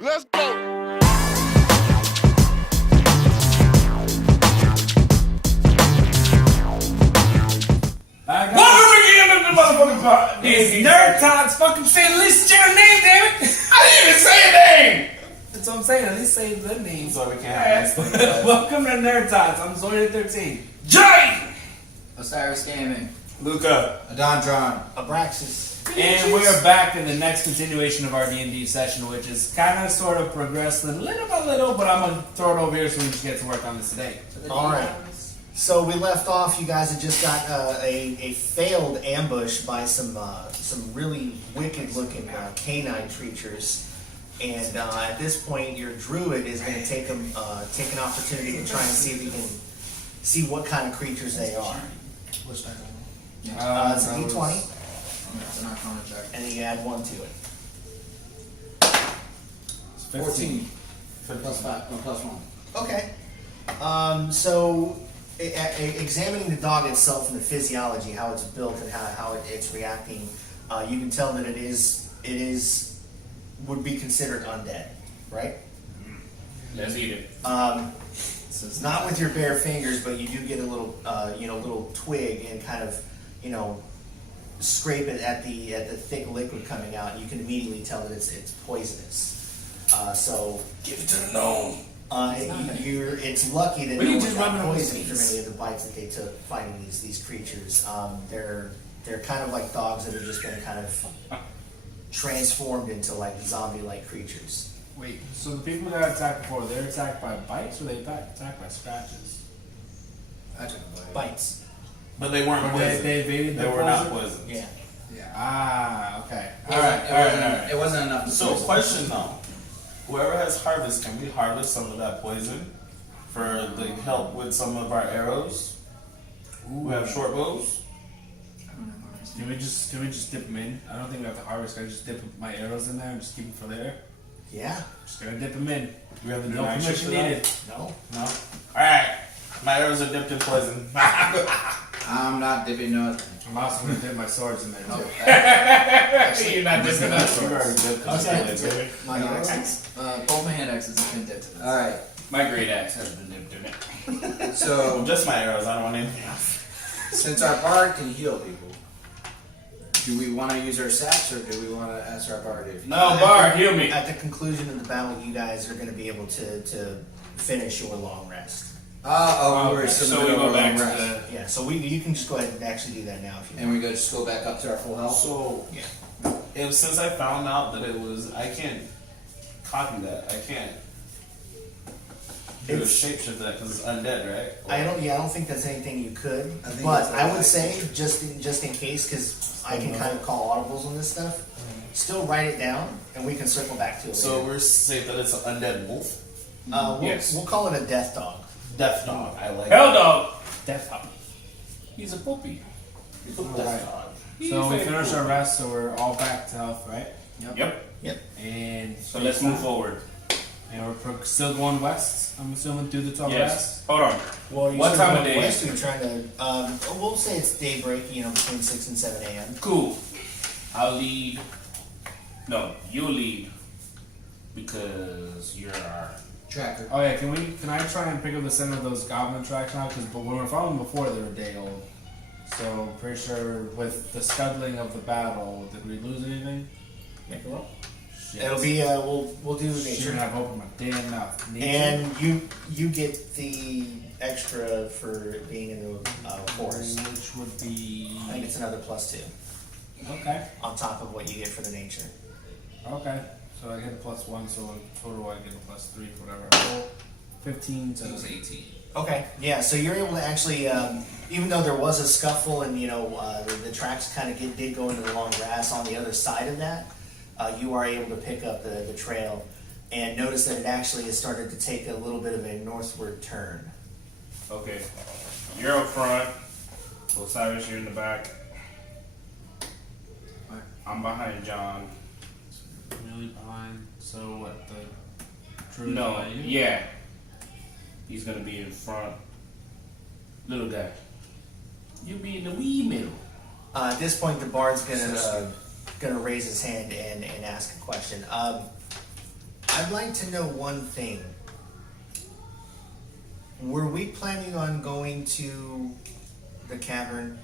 Let's go. Welcome again to the motherfucking pod. It's Nerdtots. Fucking say at least say your name, damn it. I didn't even say a name! That's what I'm saying. At least say the name. So we can't have Welcome to Nerdtots. I'm Zoya13. Jay! Osiris Gaming. Luca. Adondron. Abraxas. And we're back in the next continuation of our D&D session, which is kind of sort of progressed little by little, but I'm going to throw it over here so we just get to work on this today. Alright. So we left off, you guys had just got a failed ambush by some really wicked looking canine creatures. And at this point, your druid is going to take an opportunity to try and see if he can see what kind of creatures they are. What's that? It's a d20. It's an Arcana check. And then you add 1 to it. 14. Plus 5. No, plus 1. Okay. So examining the dog itself and the physiology, how it's built and how it's reacting, you can tell that it is would be considered undead, right? Let's eat it. So it's not with your bare fingers, but you do get a little little twig and kind of scrape it at the thick liquid coming out, and you can immediately tell that it's poisonous. So Give it to the gnome. it's lucky that But no you one just got rubbing on his poisoned from face. any of the bites that they took fighting these creatures. They're kind of like dogs that have just been kind of transformed into like zombie-like creatures. Wait, so the people that got attacked before, they're attacked by bites or they attacked by scratches? I took a bite. Bites. But they weren't Or poisoned. they evaded They the were not poison? poisoned. Yeah. Yeah. Ah, okay. It wasn't- It wasn't enough to So, poison. question though. Whoever has harvest, can we harvest some of that poison for the help with some of our arrows? We have short bows. Can we just dip them in? I don't think we have to harvest. Can I just dip my arrows in there and just keep them for later? Yeah. Just gonna dip them in. We have the No deny permission for that? needed. No. No. All right. My arrows are dipped in poison. I'm not dipping nothing. I'm also gonna dip my swords in there too. Actually, You're not dipping my You swords. already dipped in Okay. poison. my axe. Both my hand axes have been dipped in it. Alright, My great axe has been dipped in it. Well, so just my arrows. I don't want anything else. since our bard can heal people, do we want to use our sacks or do we want to ask our bard if No, Bard, heal me. At the conclusion of the battle, you guys are going to be able to finish your long rest. we were still so in we the middle go of a back long to rest. the. Yeah, so you can just go ahead and actually do that now if you want. And we just go back up to our full health. So, Yeah. since I found out that it was, I can't copy that. I can't do a It's- shapeshift that because it's undead, right? I don't think that's anything you could. I think But it's I would like- say just in case, because I can kind of call audibles on this stuff. Still write it down, and we can circle back to it. So later. we're saying that it's an undead wolf, Yes. We'll call it a death dog. death dog. I like Hell dog. Death puppy. He's a puppy. He's a death dog. So we finish our rest, so we're all back to health, right? Yep. Yep. And So let's move forward. And we're still going west. I'm assuming through the 12 Yes. west. Hold on. Well, What time of day West, is we're trying to. We'll say it's daybreak. Between 6 and 7 a.m. Cool. I'll lead. No, you lead. Because you're our. Tracker. Oh yeah, can I try and pick up the center of those goblin tracks now? Because when we were following them before, they were a day old. So pretty sure with the scuttling of the battle, did we lose anything? Make a roll. Shit. It'll be. We'll do Shouldn't nature. have opened my damn mouth. Nature? And you get the extra for being in the forest. Which would be I think it's another +2 okay. on top of what you get for the nature. Okay. So I get a +1, so in total I get a +3 for whatever I roll. 15 to 18. Okay, yeah. So you're able to actually, even though there was a scuffle and the tracks kind of did go into the long grass on the other side of that, you are able to pick up the trail and notice that it actually has started to take a little bit of a northward turn. Okay. You're up front. Osiris, you're in the back. I'm behind John. really behind. So what the truth? No, yeah. He's gonna be in front. Little guy. You be in the wee middle. At this point, the bard's gonna raise his hand and ask a question. I I'd like to know one thing. Were we planning on going to the cavern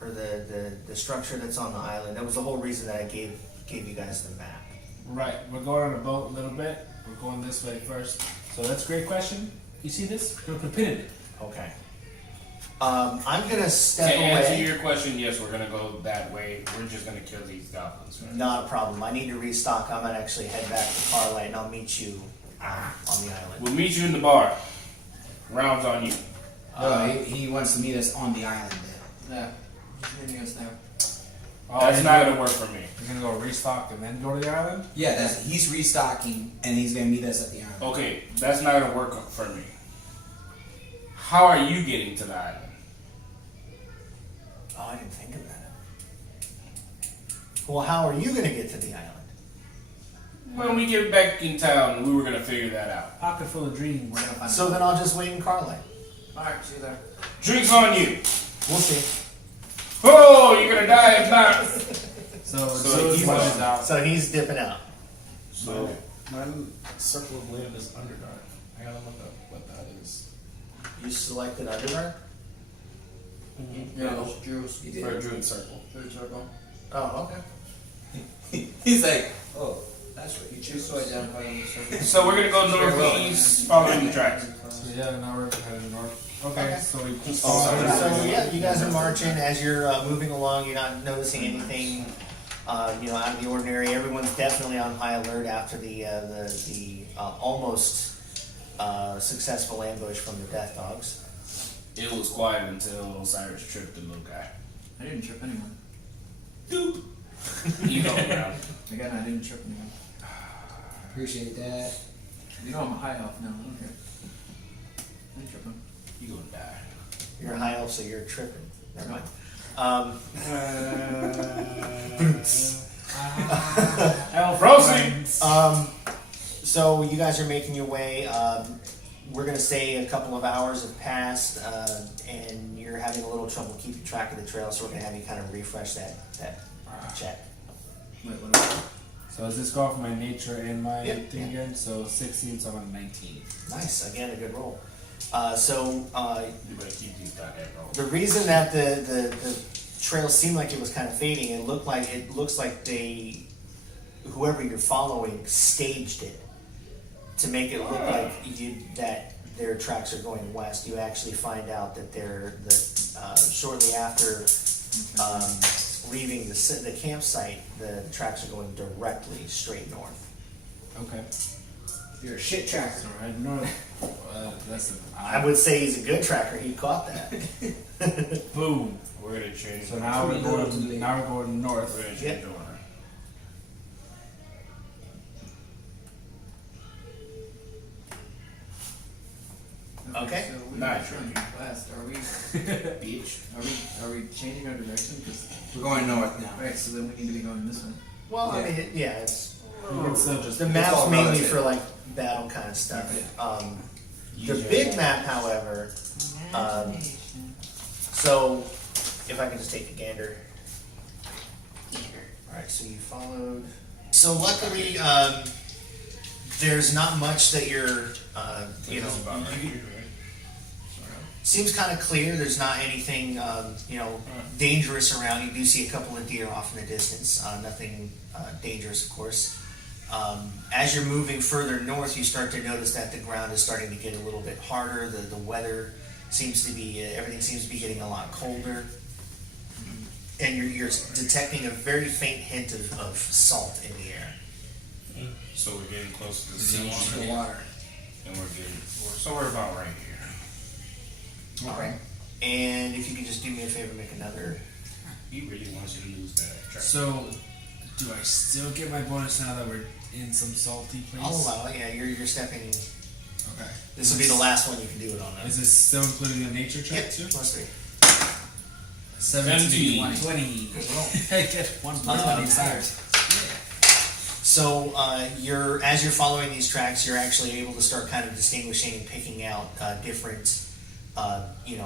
or the structure that's on the island? That was the whole reason that I gave you guys the map. Right, we're going on a boat a little bit. We're going this way first. So that's a great question. You see this? We're gonna put a pin in it. Okay. I'm gonna step To answer away. your question, yes, we're gonna go that way. We're just gonna kill these goblins. Right? Not a problem. I need to restock. I'm gonna actually head back to Parlay and I'll meet you on the island. We'll meet you in the bar. Rounds on you. He wants to meet us on the island then. Yeah. Just meeting us there. Oh, That's you're not gonna- gonna work for me. You're gonna go restock and then go to the island? Yeah, he's restocking and he's gonna meet us at the island. Okay, that's not gonna work for me. How are you getting to the island? Oh, I didn't think of that. Well, how are you gonna get to the island? When we get back in town, we were gonna figure that out. Pocket full of dreams. We're gonna find So then I'll just wait in Carly. Alright, see you there. Drinks on you. We'll see. Oh, you're gonna die if not. So he's he's out. So he's dipping out. So my circle of land is Underdark. I gotta look up what that is. You selected Underdark? Yeah, those Jews. He For a did. druid circle. Druid circle. Oh, okay. He's like, oh, that's what you You choose. so identify them as circle. So we're gonna go northeast, following the tracks. So yeah, now we're heading north. Okay, Okay. so we just Oh, follow sorry. So yeah, you guys are marching as you're moving along. You're not noticing anything, out of the ordinary. Everyone's definitely on high alert after the almost successful ambush from the Death Dogs. It was quiet until Osiris tripped the little guy. I didn't trip anyone. Doop. You know, around. Again, I didn't trip anyone. Appreciate that. You know I'm a high elf now. I don't care. I didn't trip him. You gonna die. You're a high elf, so you're tripping. Never mind. Proceed. So you guys are making your way. We're gonna say a couple of hours have passed, and you're having a little trouble keeping track of the trail. So we're gonna have you kind of refresh that check. Wait, what was it? So does this go off my nature and my Yep, thing yeah. again? So 16, so I'm on 19. Nice. Again, a good roll. You better keep these dot that roll. The reason that the trail seemed like it was kind of fading, it looks like whoever you're following staged it to make it look like that their tracks are going west. You actually find out that shortly after leaving the campsite, the tracks are going directly straight north. Okay. You're a shit tracker. So right north. Listen, I would say he's a good tracker. He caught that. boom. We're gonna change. So now we're Too little, too going. late. Now we're going we're north. gonna change Yep. order. Okay. So we Nice. are trying west. Are we Bitch. are we changing our direction? Because We're going north now. right, so then we need to be going this way. Well, I Yeah. mean, it's You can still just. the It's map's all mainly relative. for like battle kind of stuff. The Yeah. big map, however, so if I can just take a gander. Alright, so you followed. So luckily, there's not much that you're, It's about right you- here, right? seems kind of clear. There's not anything, dangerous around. You do see a couple of deer off in the distance. Nothing dangerous, of course. As you're moving further north, you start to notice that the ground is starting to get a little bit harder. The weather seems to be, everything seems to be getting a lot colder. And you're detecting a very faint hint of salt in the air. So we're getting close to the Sea sea, the water. and we're somewhere about right here. Alright. And if you could just do me a favor, make another. He really wants you to lose that track. So, do I still get my bonus now that we're in some salty place? I'll allow it. Yeah, you're stepping. Okay. This will be the last one you can do it on. Is this still including the nature check Yep, too? plus 3. 17, 17. 20. Good roll. Hey, get one more than Cyrus. So as you're following these tracks, you're actually able to start kind of distinguishing and picking out different, you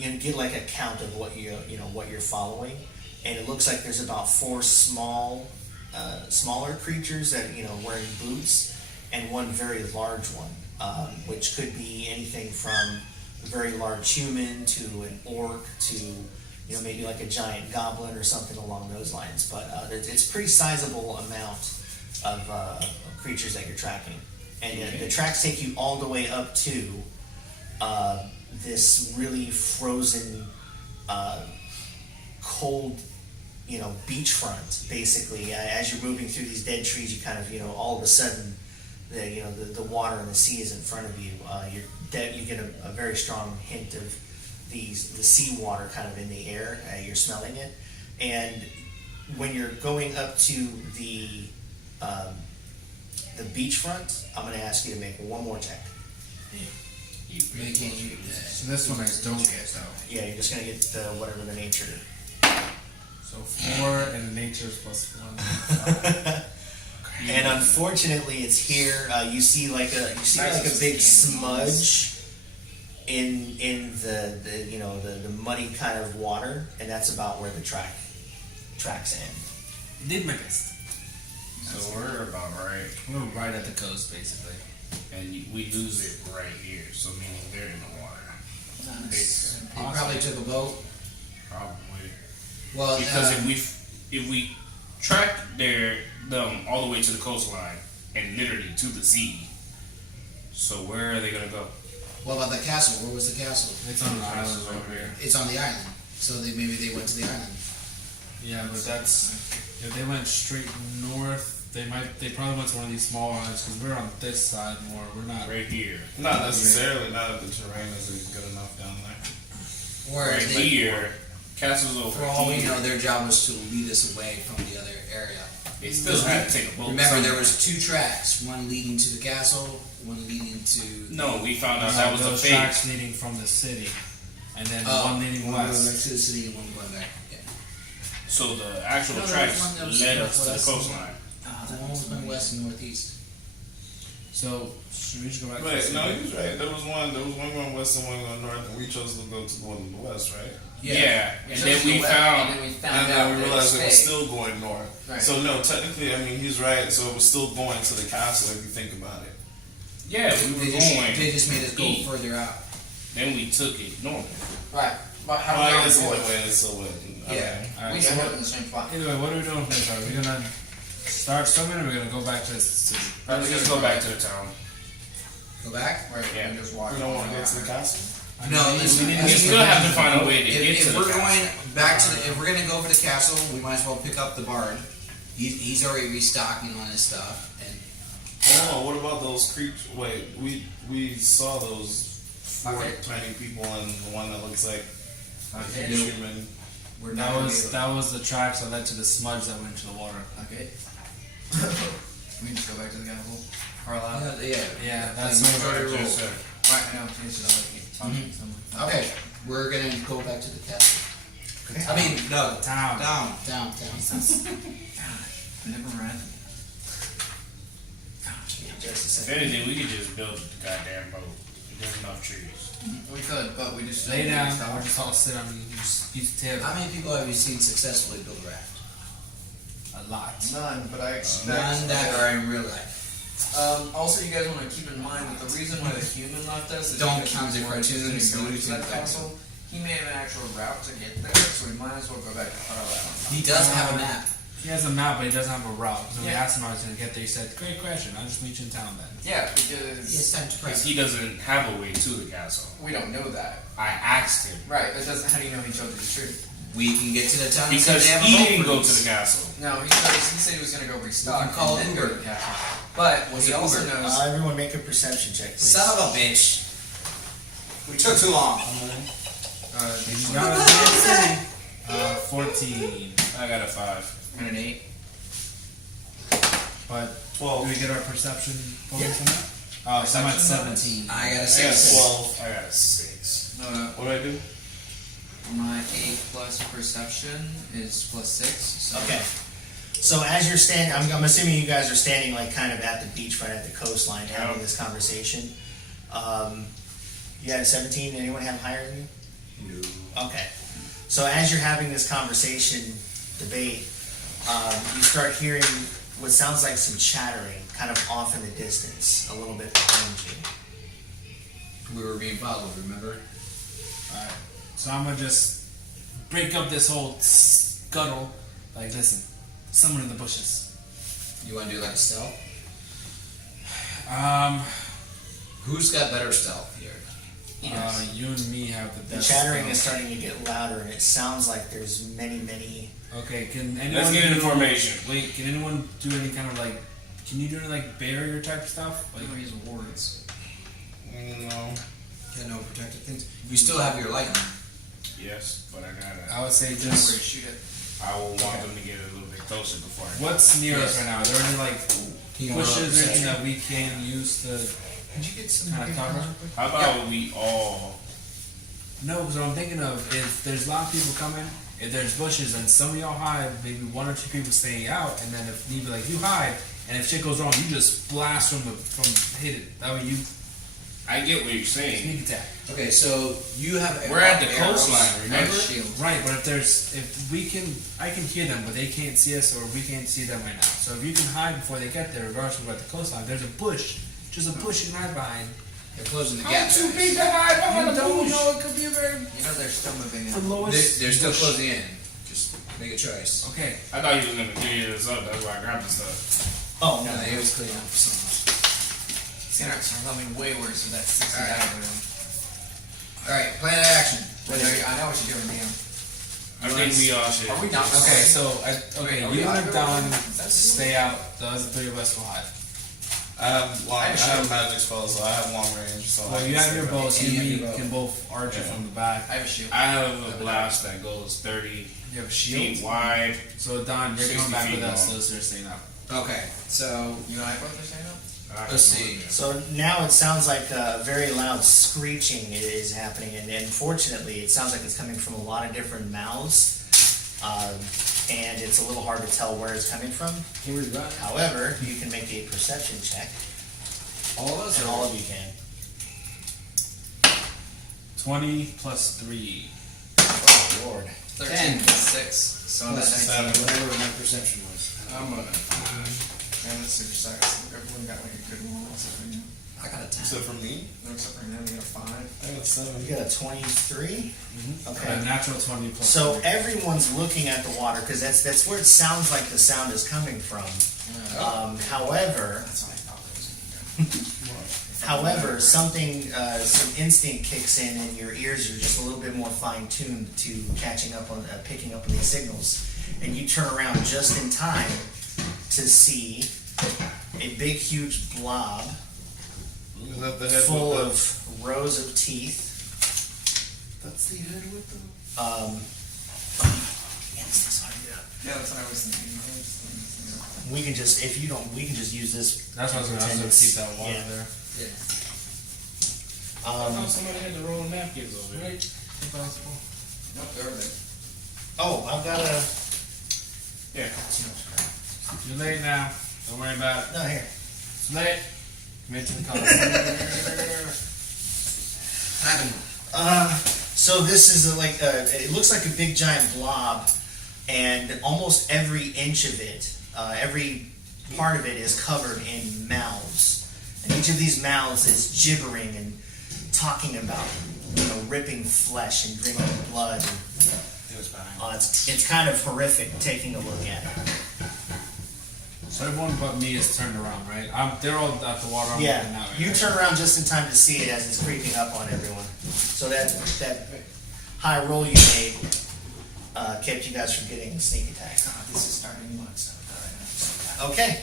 can get like a count of what what you're following, and it looks like there's about 4 smaller creatures that wearing boots, and one very large one, which could be anything from a very large human to an orc to, you know, maybe like a giant goblin or something along those lines. But it's a pretty sizable amount of creatures that you're tracking. And the tracks take you all the way up to this really frozen, cold, you know, beachfront. Basically, as you're moving through these dead trees, you kind of, you know, all of a sudden, the water and the sea is in front of you. You get a very strong hint of the seawater kind of in the air. You're smelling it, and when you're going up to the beachfront, I'm going to ask you to make one more check. So this one I don't get though. Yeah, you're just going to get whatever the nature. So 4 and the nature's +1. And unfortunately, it's here. You see like a big smudge in the muddy kind of water, and that's about where the tracks end. Did my best. So we're about right, We're right at the coast, basically. and we lose it right here. So meaning they're in the water. They probably took a boat. Probably. Well, Because if we track them all the way to the coastline and literally to the sea, so where are they gonna go? what about the castle? Where was the castle? It's on an island over here. It's on the island. So maybe they went to the island. Yeah, but if they went straight north, they probably went to one of these small islands because we're on this side more. We're not. Right here. Not necessarily. Not if the terrain isn't good enough down there. Or Right here. Castle's over for all we here. know, their job was to lead us away from the other area. They still had to take a boat. Remember, there somewhere. was 2 tracks, one leading to the castle, one leading to. No, we found out that was a those fake. tracks leading from the city, and then one leading one going back west. to the city and one going back. Yeah. So the actual No, there tracks was one that was led us to the west. coastline. The one was going west and northeast. So should we just go back? to the Wait, city? no, he was right. There was one going west and one going north, and we chose to go to the one in the west, right? Yeah. And Just then we the web, found. and then we found And out then we that realized it was fake. still going north. Right. So no, technically, I mean, he's right. So it was still going to the castle if you think about it. Yeah, we were going. They just made us go east. further out. Then we took it north. Right. But how Well, do I we guess know either it? way, it's still wet. Yeah. All We right. just ended up in the same spot. Either way, what are we doing with this? Are we gonna start swimming, or are we gonna go back to the city? Let's just go back to the town. Go back? Right. Yeah. We just walked. We don't want to get to the castle. No, listen. We still have to find a way to get If to the we're castle. going back to if we're gonna go for the castle, we might as well pick up the bard. He's already restocking on his stuff, and Hold on, what about those creatures? Wait, we saw those 4 Okay. tiny people and the one that looks like a Okay. human. We're not gonna be able- That was the tracks that led to the smudge that went into the water. Okay. We can just go back to the castle. Or allow. Yeah, that's Like, what majority I rule. Just, Right. I know. It's just like talking to someone. Okay, we're gonna go back to the castle. I mean, no, Town. down. Never mind. if anything, we could just build the goddamn boat. There's enough trees. We could, but we just Lay down. We're just all sit on use tip. How many people have you seen successfully build a raft? A lot. None, but I expect. None that are in real life. Also, you guys want to keep in mind that the reason why the human left us is Don't because count he the was more cartoons, interested in going to YouTube that back castle. He may have an actual route to get there, so we might as well go back to our route. He does have a map. He has a map, but he doesn't have a route. So we Yeah. asked him how he's gonna get there. He said, "Great question. I'll just meet you in town then." Yeah, because It's time to prep. Because he doesn't have a way to the castle. we don't know that. I asked him. Right, that doesn't. How do you know he told you the truth? We can get to the town and Because say they have a he boat didn't for go us. to the castle. No, he said he was going to go restock We can call and then Uber. go to the castle. But what he also Uber. knows. Everyone make a perception check, please. Son of a bitch. We took too long. You got it. 14. I got a 5. And an 8. But 12. do we get our perception bonus on that? So I'm at Perception 17. I got a I got 6. 12. I got a 6. What do I do? My 8 plus perception is plus 6. So Okay. So as you're standing, I'm assuming you guys are standing like kind of at the beachfront at the coastline having this conversation. You had a 17. Anyone have higher than you? No. Okay. So as you're having this conversation, debate, you start hearing what sounds like some chattering, kind of off in the distance, a little bit behind you. We were being followed, remember? Alright. So I'm gonna just break up this whole scuttle. Like, listen, someone in the bushes. You want to do like a stealth? Um, Who's got better stealth here? you and me have the The best. chattering is starting to get louder, and it sounds like there's many. Okay, can anyone Let's get do- information. Wait, can anyone do any kind of like? Can you do any like barrier type stuff? We Like, don't use wards. No. Got no protective things. You still have your lightning. Yes, but I gotta. I would say Where to just shoot it. I will want them to get a little bit closer before I. what's near us right now. Are there any like Can you roll bushes or anything perception? that we can use to Could you get some kind of cover? How about we all? No, because what I'm thinking of is there's a lot of people coming. If there's bushes, then some of y'all hide. Maybe one or two people staying out, and then if need be like you hide, and if shit goes wrong, you just blast from hit it. That way you I get what you're saying. sneak attack. Okay, so you have. We're at the arrows. coastline, I have remember? a shield. Right, but if we can, I can hear them, but they can't see us, or we can't see them right now. So if you can hide before they get there, regardless of what the coastline, there's a bush, just a bush you can hide behind. They're closing the gap. to hide behind You don't know, it could be a very You know they're still moving in. the lowest. They're still bush. closing in. Just make a choice. Okay, I thought he was gonna clear this up. That's why I grabbed the stuff. Oh No, no, it was cleaning up some. It's gonna start something way worse with that 60 Alright. die. All right, plan of action. I know what you're doing, Liam. I think we all should. Are we not? okay, so Are you we and not Don going? Is that stay out. The other three of us will hide. I have magic spells, so I have long range. So Well, you have your bow, so And you have you your bow. can both arch it Yeah. from the back. I have a shield. I have a blast that goes 30 You have a feet shield. wide. So Don, you're 60 coming back feet with us. long. Those are staying out. Okay, so You and I both are staying up? let's see. So now it sounds like a very loud screeching is happening, and unfortunately, it sounds like it's coming from a lot of different mouths, and it's a little hard to tell where it's coming from. Can we run? However, you can make a perception check, All of us, and or all of you can. 20 plus 3. Oh Lord! 13 plus 6. So I'm at 19. whatever my perception was. I'm a 5. And it's super sucks. Everyone got like a good roll except for you. I got a 10. Except for me, No, except for him, we got a 5. I got 7. You got a 23. A Okay. natural 20 plus So 3. everyone's looking at the water because that's where it sounds like the sound is coming from. However, That's what I thought it was gonna However, something, some instinct kicks in, and your ears are just a little bit more fine-tuned to catching up on, picking up on these signals. And you turn around just in time to see a big, huge blob Is that the head full with of rows of teeth. That's the head with the. Yeah, that's what I was thinking. We can just, if you don't, we can just use this. That's what I was going to pretend keep it's- that water yeah. there. Yeah. I thought somebody had to roll napkins over there. Impossible. Nope, they're over there. Oh, I've got a. Yeah. Too late now. Don't worry about it. No, here. It's late. Commit to the cause. Happened. So this is it looks like a big giant blob, and almost every inch of it, every part of it is covered in mouths, and each of these mouths is gibbering and talking about, ripping flesh and drinking blood. And, it's kind of horrific taking a look at it. So everyone but me is turned around, right? They're all at the water. I'm looking Yeah, that way, you right? turn around just in time to see it as it's creeping up on everyone. So that high roll you made kept you guys from getting a sneak attack. God, this is starting to look so good. Okay,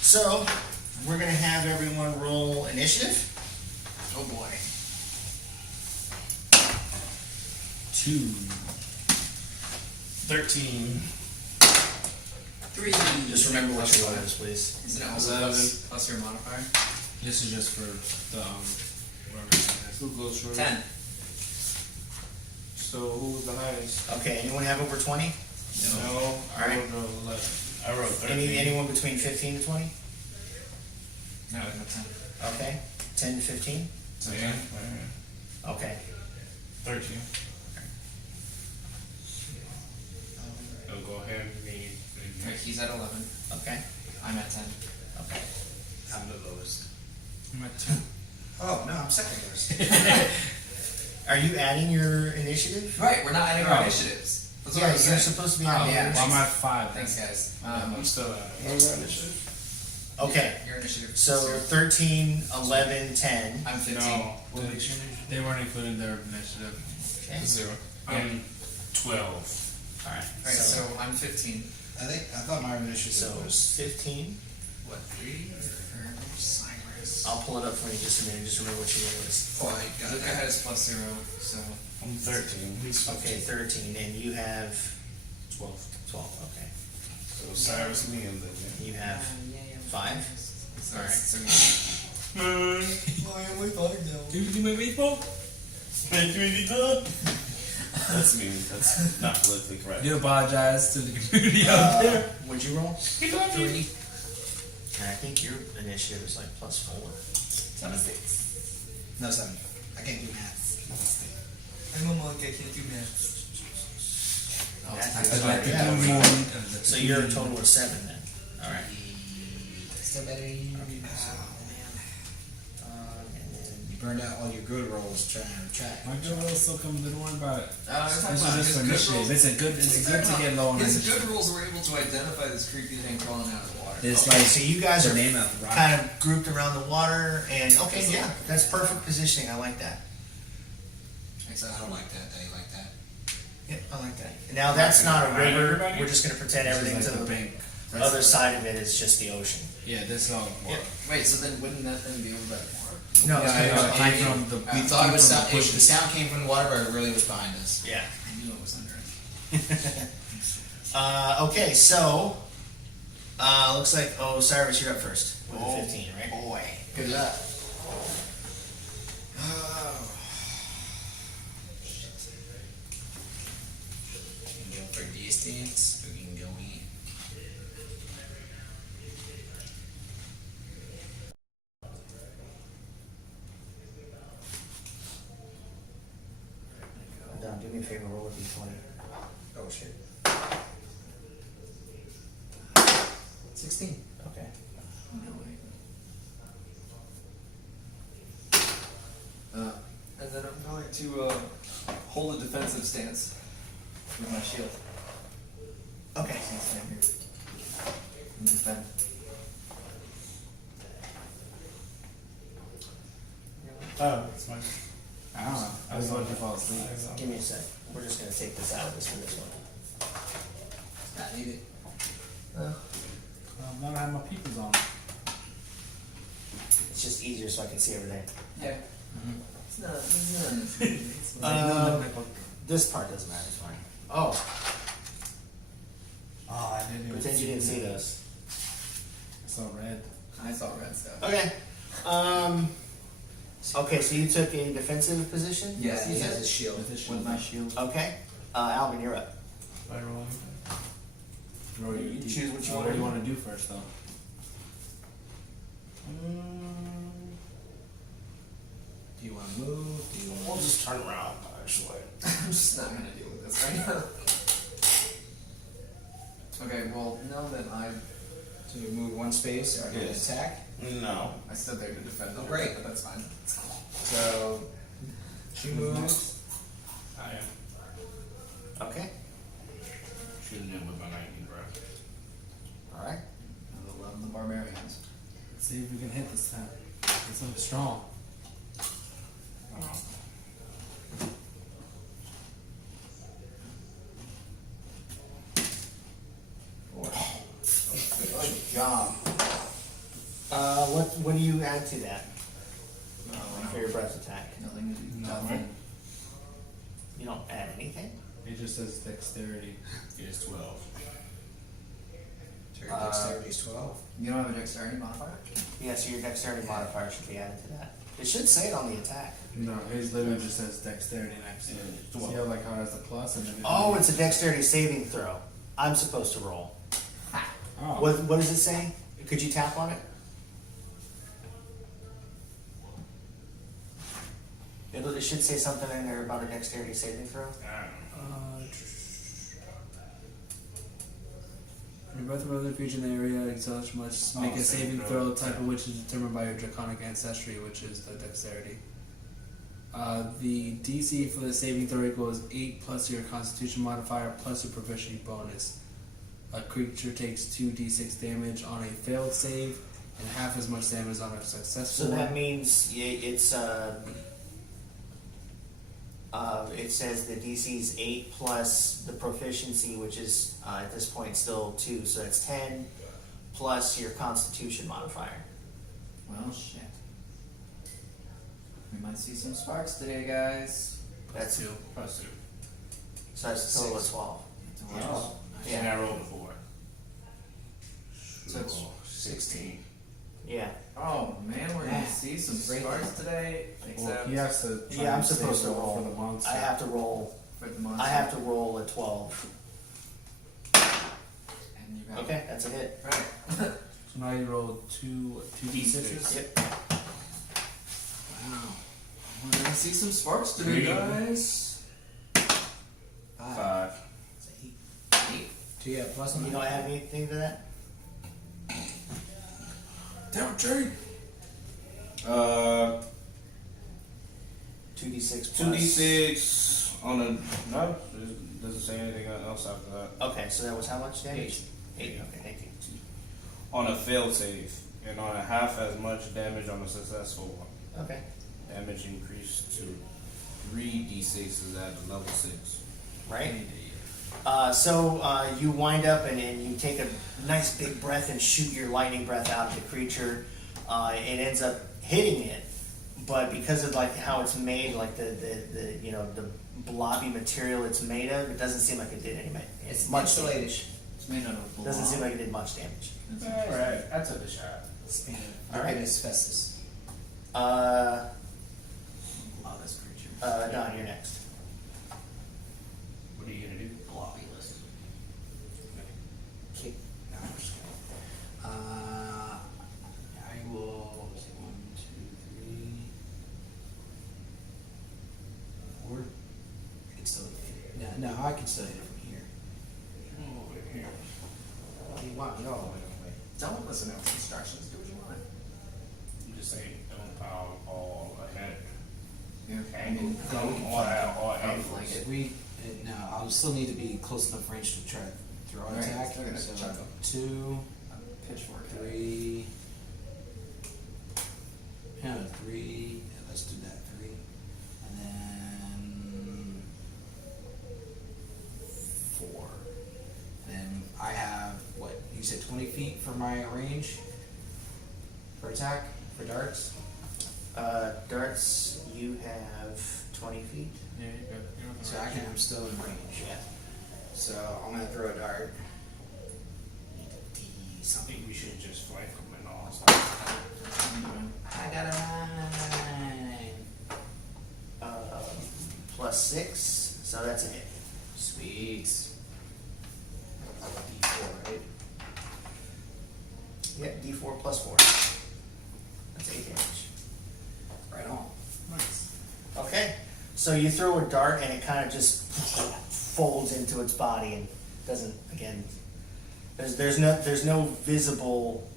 so we're gonna have everyone roll initiative. Oh boy. 2. 13. 3. Just remember what your roll is, please. Isn't it also 11. plus your modifier? This is just for the, whatever it is. Who goes first? 10. So who was the highest? Okay, anyone have over 20? No. All right. I wrote 11. I wrote 13. Anyone between 15 to 20? No, I got 10. Okay, 10 to 15? Yeah. Okay. 13. They'll go ahead and Alright, he's at 11. Okay. I'm at 10. Okay. I'm the lowest. I'm at 2. Oh, no, I'm second lowest. Are you adding your initiative? Right, we're not adding our Oh. initiatives. That's what Yeah, I you're was saying. supposed to be Oh, adding yeah. your Well, I'm initiative. at 5. Thanks, guys. I'm still at it. Okay. Your initiative. So 13, 11, 10. I'm 15. No, they weren't including their initiative. Okay. 0. I'm 12. Alright. Alright, so I'm 15. I thought my initiative So was 15. What, 3? Cyrus. I'll pull it up for you just a minute. Just remember what your name is. oh, I got Luca that. has +0, so I'm 13. He's Okay, 13. And you have 12. 12. Okay. So Cyrus, me, and then You have 5. So Alright. so I only 5 now. Do you do my meatball? That's me. That's not politically correct. Do apologize to the community out there. What'd you roll? 3. And I think your initiative is like +4. 6. No, 7. I can't do math. I'm a monk, I can't do math. That's I'd like to yeah. do more. So you're a total of 7 then. Alright. Still better than you. And then You burned out all your good rolls trying to track. My girl will still come. Don't worry about it. We're This is just for initiative. It's good to get low on His initiative. good rules were able to identify this creepy thing crawling out of the water. It's Okay, like so you guys the are name of the rock. kind of grouped around the water, and okay, yeah, that's perfect positioning. I like that. I don't like that. They like that. Yep, I like that. Now that's not a Alright, river. everybody? We're just gonna pretend This is everything like to the the bank. other side of it is just the ocean. Yeah, this is all water. Wait, so then wouldn't that then be over by the water? No, Yeah, it's I know. gonna It be came behind you. from the. We thought it was came sound, from the bushes. sound came from the water, but it really was behind us. Yeah. I knew it was under it. Okay, so looks like Cyrus, you're up first with a 15, right? Boy. Good luck. We can go for distance. We can go in. Don, do me a favor, roll a d20. Oh shit. 16. Okay. No way. And then I'm going to hold a defensive stance with my shield. Okay. So stand here and defend. Oh, that's fine. I don't know. I was about to fall asleep. Give me a sec. We're just gonna take this out of this for this one. Not needed. Now I have my peepers on. It's just easier so I can see everything. Yeah. It's not. This part doesn't matter. It's fine. Oh, Oh, I didn't even pretend you didn't see those. I saw red. I saw red stuff. Okay. Okay, so you took a defensive position? Yes, you He has said? his shield. With my shield. Okay. Alvin, you're up. By rolling. Roll You choose what you What wanna do you do. want to do first, though? Do you want to move? Do you We'll want to... just turn around, actually. I'm just not gonna deal with this right now. Okay, well, now that So you move one space or an Yes. attack? No. I stood there to defend them, Great. but that's fine. So she moves. I am. Okay. Shooting him with my 19 breath. All right. I love the barbarians. Let's see if we can hit this time. It's something strong. Good job. What do you add to that for your breath attack? Nothing. You don't add anything? It just says dexterity. It is 12. So your dexterity is 12. You don't have a dexterity modifier? Yeah, so your dexterity modifier should be added to that. It should say it on the attack. No, his literally just says dexterity next to it. Yeah. See how like how it has the plus and then Oh, it's a dexterity saving throw. I'm supposed to roll. Oh. What does it say? Could you tap on it? It should say something in there about a dexterity saving throw. After breath of another creature in the area, exhaust must make a saving throw, type of which is determined by your draconic ancestry, which is the dexterity. The DC for the saving throw equals 8 plus your constitution modifier plus your proficiency bonus. A creature takes 2d6 damage on a failed save and half as much damage on a successful So one. that means it's it says the DC is 8 plus the proficiency, which is at this point still 2, so that's 10 plus your Constitution modifier. Well, shit. We might see some sparks today, guys. That's 2. Plus 2. so that's a total of 12. Wow. And I rolled a 4. So it's 16. Yeah. Oh man, we're gonna see some sparks today. Except He has to. try Yeah, I'm and save supposed to roll roll. for the monster. I have to roll. for the monster. I have to roll a 12. And you got Okay, that's a hit. Right. So now you roll 2 d6s. Yep. Wow. We're gonna see some sparks today, Three. guys. 5. Eight. 2, yeah, plus You don't add anything to that? Damn, Jerry! 2d6 plus. 2d6 on a. No, it doesn't say anything else after that. Okay, so that was how much damage? 8. Okay, thank you. On a failed save, and on a half as much damage on a successful one. Okay. Damage increased to 3d6s at level 6. Right? So you wind up and you take a nice big breath and shoot your lightning breath out at the creature. It ends up hitting it, but because of like how it's made, like the the blobby material it's made of, it doesn't seem like it did any It's much insulated. damage. It's made out of block. Doesn't seem like it did much damage. Alright, I took a shot. It's made of All right. asbestos. Uh, Love this creature. Don, you're next. What are you gonna do? Blobby list. Okay. No, I'm just kidding. I will. Let's see, 1, 2, 3, 4. I can still hit it. No, I can still hit it from here. Over here. You want me all the way away. Don't listen to those instructions. Do what you want. You just say don't pile all ahead. Yeah. Angle. All angles. We no, I'll still need to be close enough range to try to throw an Right, attack. still gonna So chuck 'em. 2, Pitchfork. 3. Yeah, 3. Yeah, let's do that. 3, and then 4. And then I have what you said, 20 feet for my range for attack for darts. Darts, you have 20 feet. Yeah, you're good. You're on the So right I'm still in range. Yeah. So I'm gonna throw a dart. I think we should just flank them and all stuff. I got a 9. Plus 6, so that's a hit. Sweet. D4, right? Yeah, D4 plus 4. That's 8 damage. Right on. Nice. Okay, so you throw a dart and it kind of just folds into its body and doesn't, again, there's no visible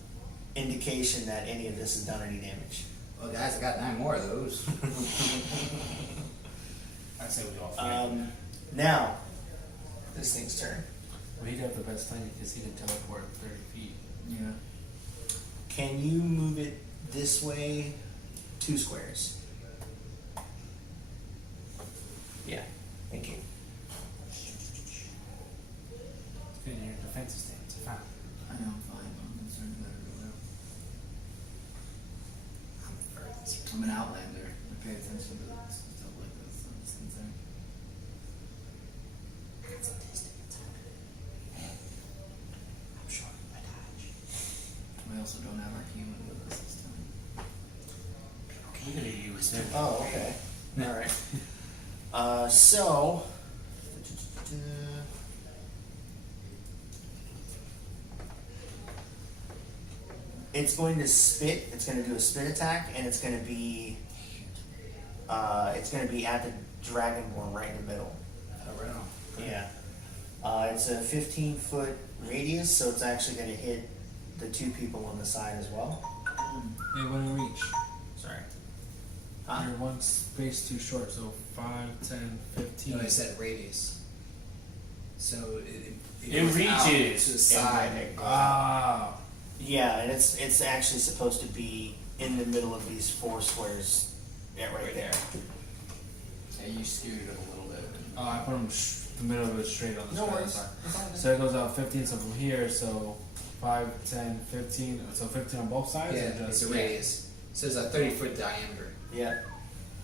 indication that any of this has done any damage. Well, guys, I got 9 more of those. I'd say we all flank. Now, this thing's turn. Well, he'd have the best thing because he can teleport 30 feet. Yeah. Can you move it this way 2 squares? Yeah, thank you. It's good in your defensive stance. Fine. I know, I'm fine. I'm concerned about it. I'm the furthest. I'm an outlander. I pay attention to stuff like this. I'm just insane. That's a distant attack. I'm sure I dodge. We also don't have our human with us this time. We're gonna use them. Oh, okay. All right. So. It's going to spit. It's going to do a spit attack, and it's going to be. It's going to be at the dragonborn right in the middle. Oh, right on. Yeah. It's a 15-foot radius, so it's actually going to hit the 2 people on the side as well. It wouldn't reach. Sorry. Huh? You're one space too short, so 5, 10, 15. No, I said radius. So It goes out reaches. to the side. Ah. Yeah, and it's actually supposed to be in the middle of these 4 squares. Yeah, right there. Yeah, you skewed it a little bit. I put them the middle of it straight on the No straight worries. side. It's all good. So it goes out 15, so from here, so 5, 10, 15. So 15 on both sides? Yeah, or it's just, a radius. So it's a 30-foot diameter. Yeah.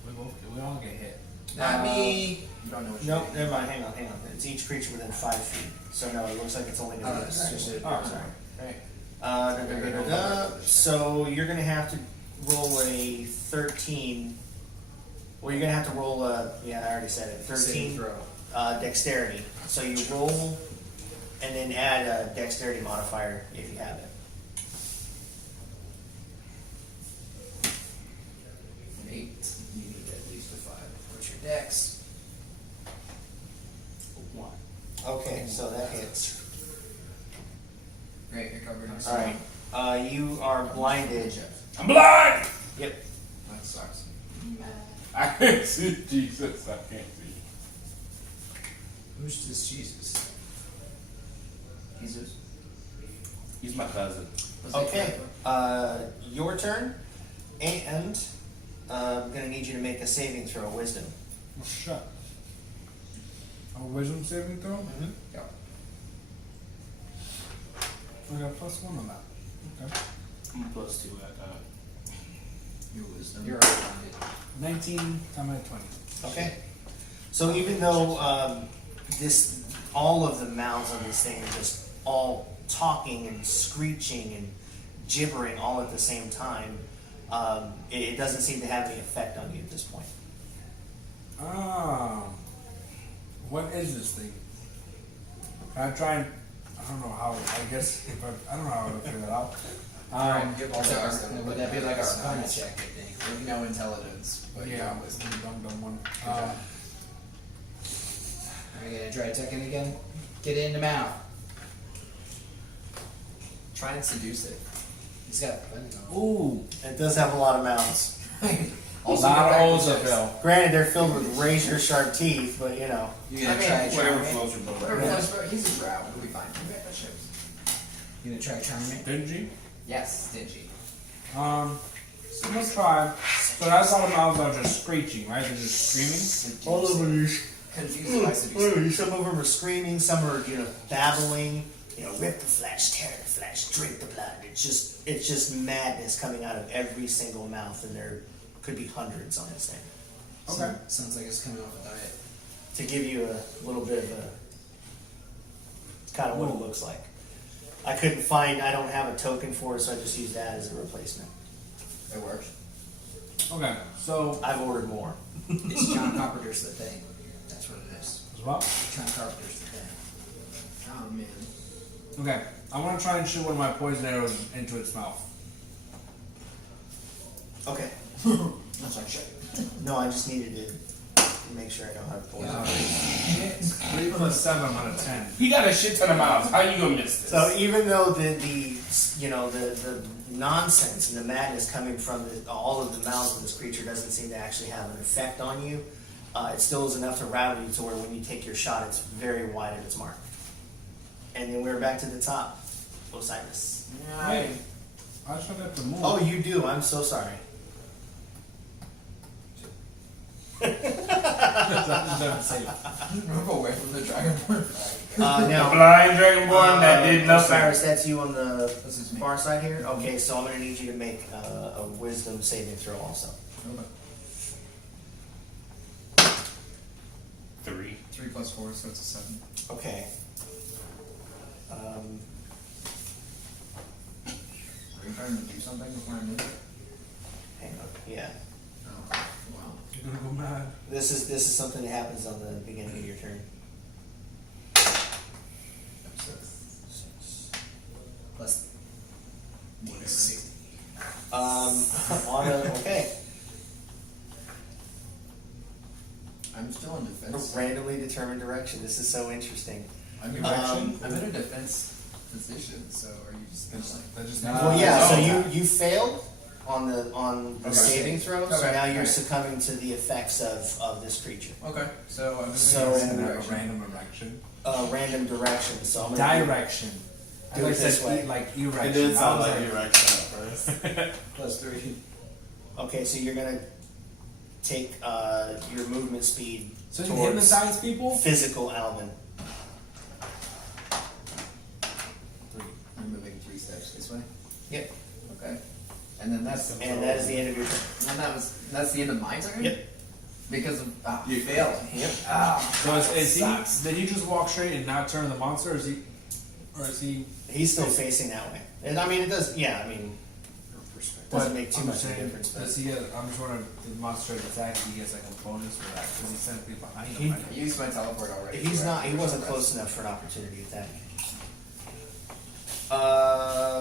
We all get hit. Not me. You don't know what you're Nope, doing. never mind. Hang on. It's each creature within 5 feet. So no, it looks like it's only going to be it's just a Oh, sorry. Right. So you're going to have to roll a 13. Well, you're going to have to roll a. Yeah, I already said it. 13 Saving throw. dexterity. So you roll and then add a dexterity modifier if you have it. An 8. You need at least a 5. What's your dex? 1. Okay, so that hits. Great, you're covered. All right. You are blinded. I'm blind! Yep. That sucks. I can't see Jesus. I can't see. Who's this Jesus? Jesus. He's my cousin. Okay. Your turn, and I'm gonna need you to make a saving throw, wisdom. Oh, shut. A wisdom saving throw? Mm-hmm. Yeah. I got +1 on that. Okay. I'm +2 at that. Your wisdom. You're already blinded. 19, I'm at 20. Okay. So even though all of the mouths on this thing are just all talking and screeching and gibbering all at the same time, it doesn't seem to have any effect on you at this point. Ah. What is this thing? Can I try and... I don't know how... I guess if I don't know how to figure that out. Would that be like our arcana check, I think? With no intelligence, but Yeah, with dumb one. Are you gonna try attacking again? Get it in the mouth. Try and seduce it. He's got plenty of Ooh. It does have a lot of mouths. Also, not go all back to to Phil. Granted, they're filled with razor sharp teeth, but you know. You gonna I mean, try Whatever charming? floats your boat. Whatever Yeah. floats, bro. He's a drow. We'll be fine. You bet that shit. You gonna try charming? Dingy? Yes, stingy. I'm gonna try. So that's all the mouths are just screeching, right? They're just screaming? All of them Confused by seduce. Some of them are screaming, some are, babbling, rip the flesh, tear the flesh, drink the blood. It's just madness coming out of every single mouth, and there could be hundreds on this thing. Okay. Sounds like it's coming off a diet. To give you a little bit of it's kind of what it looks like. I don't have a token for it, so I just used that as a replacement. It works. Okay, so... I've ordered more. It's John Carpenter's The Thing. That's what it is. As well? John Carpenter's The Thing. Oh man. Okay, I want to try and shoot one of my poison arrows into its mouth. Okay. That's like shit. No, I just needed to make sure I know how to pull it out. 3 + 7 out of 10. He got a shit ton of mouths. How you gonna miss this? So even though the nonsense and the madness coming from all of the mouths of this creature doesn't seem to actually have an effect on you, it still is enough to rattle you to where when you take your shot, it's very wide of its mark. And then we're back to the top. Osiris. Hey, I just have to move. Oh, you do. I'm so sorry. Move away from the dragonborn. Now, Blind Dragonborn that did nothing. Osiris, that's you on the This is me. far side here? Okay, so I'm going to need you to make a wisdom saving throw also. Okay. 3. 3 + 4, so it's a 7. Okay. Are you trying to do something before I move it? Hang on. Yeah. Oh, wow. You're gonna go mad. This is something that happens on the beginning of your turn. Plus Whatever. 60. Okay. I'm still in A defense. randomly determined direction. This is so interesting. I'm in a defense position, so are you just gonna like? That just Well, yeah. So no. you failed on the Okay. saving throw. So Okay, now you're alright. succumbing to the effects of this creature. Okay, so I'm just So- in a a direction. random erection. Random direction. So I'm gonna Direction. I Do it like this said way. like It erection. did I sound was like erection at first. +3. Okay, so you're gonna take your movement speed so you towards hypnotize people. physical element. 3. I'm moving 3 steps this way. Yep. Okay. And then that's And that is the end of your turn. And that's the end of my turn. Yep. Because of you failed. Yep. So is Sucks. did he just walk straight and not turn the monster, or is he? He's still facing that way. And I mean, it does. Yeah, I mean, doesn't make too I'm much of a saying, difference. But Does he get? I'm just wondering, the monster attack. He gets like a bonus for that because he's simply behind He- him. I used my teleport already. he's not. He wasn't close enough for an opportunity attack.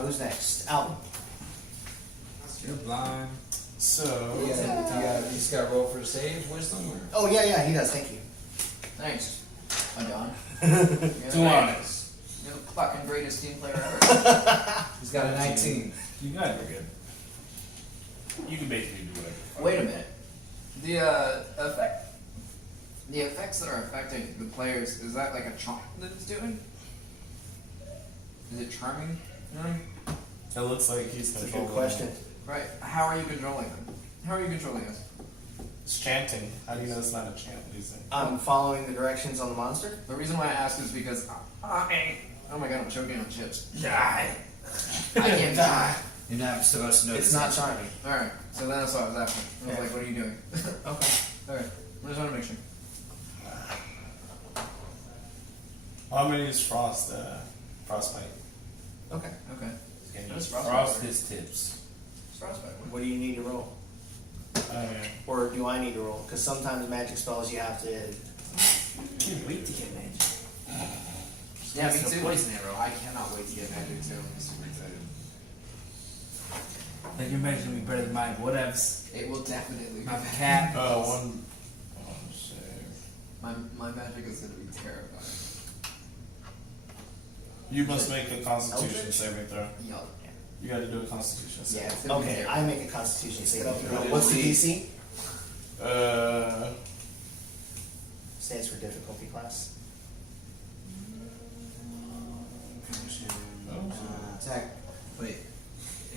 Who's next? Alvin. You're blind. So You just gotta roll for save, wisdom, or Oh yeah, he does. Thank you. thanks. I'm done. Too honest. You're the fucking greatest team player ever. He's got a 19. You got it. You're good. You can basically do whatever. Wait a minute. The effects that are affecting the players, is that like a charm that it's doing? Is it charming? it looks like he's That's a controlling. good question. Right. How are you controlling them? How are you controlling us? It's chanting. How do you know it's not a chant? What do you think? I'm following the directions on the monster. The reason why I ask is because oh my god, I'm choking on chips. Die. I can't die. You're not supposed to know. It's not charming. Alright, so that's what I was asking. I was like, what are you doing? Okay. Alright, I just want to make sure. How many is frostbite? Okay. Okay. Can you That's frost frostbite. his tips? It's frostbite. What do you need to roll? Or do I need to roll? Because sometimes magic spells you have to. Can't wait to get magic. Yeah, me That's a too. poison arrow. I cannot wait to get magic too. I'm super excited. Like your magic's gonna be better than mine. Whatevs. It will definitely be My better. cat. One. My magic is going to be terrifying. You must make a Constitution Eldritch? saving throw. Yup. You got to do a Constitution saving. Yeah, it's going to be Okay, terrifying. I make a Constitution saving throw. What What's is the the- DC? Stands for difficulty class. Attack. Wait.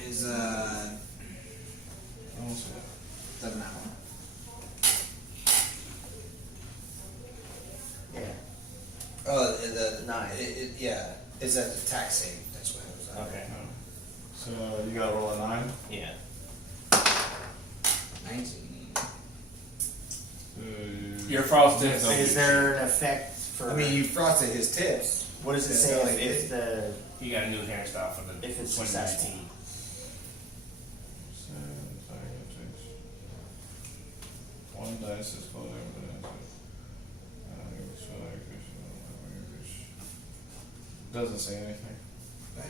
Is Doesn't have one. Yeah. the 9. yeah. It's an attack save. That's what it was. Okay. So you got to roll a 9. Yeah. 19. Your frosted. Is there an effect for? I mean, you frosted his tips. what does it Yeah, say like if the He got a new hairstyle for the if it's 2019. successful? One dice is called doesn't say anything. Right